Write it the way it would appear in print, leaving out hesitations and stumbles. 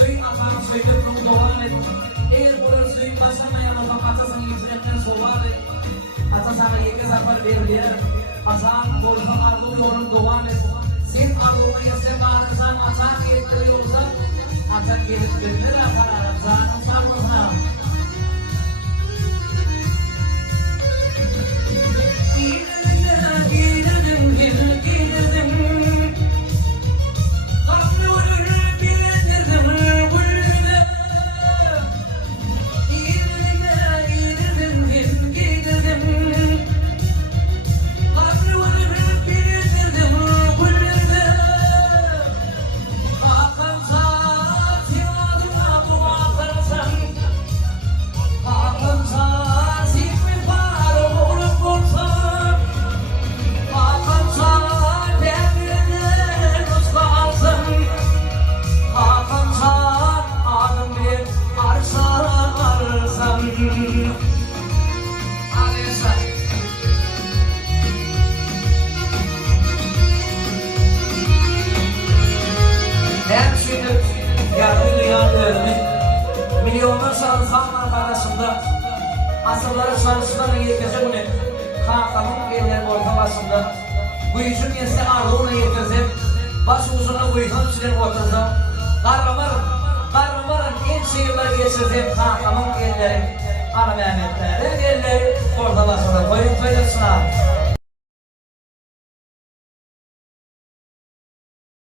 suyu akan suyu devam et. Eğer burada suyu basamayan o zaman atasını yükselten soğuar. Atasana yeke zafar verilir. Asan borsan arzu yorum devam et. Sen arzuna yasem ağrısan asan yetiriyorsa asan gelip dönür asan ararsan asan mısın? Milyonlarca insanlar arasında asılları çalışmaları yetecek bunu Hakan'ın yerleri ortamasında bu yüzün yese ardığına yetecek baş uzuna uygun süren ortada Karmamar'ın en şeyler geçirdiğim Hakan'ın yerleri Ana Mehmetler'in yerleri ortamasında koyun koyacaksın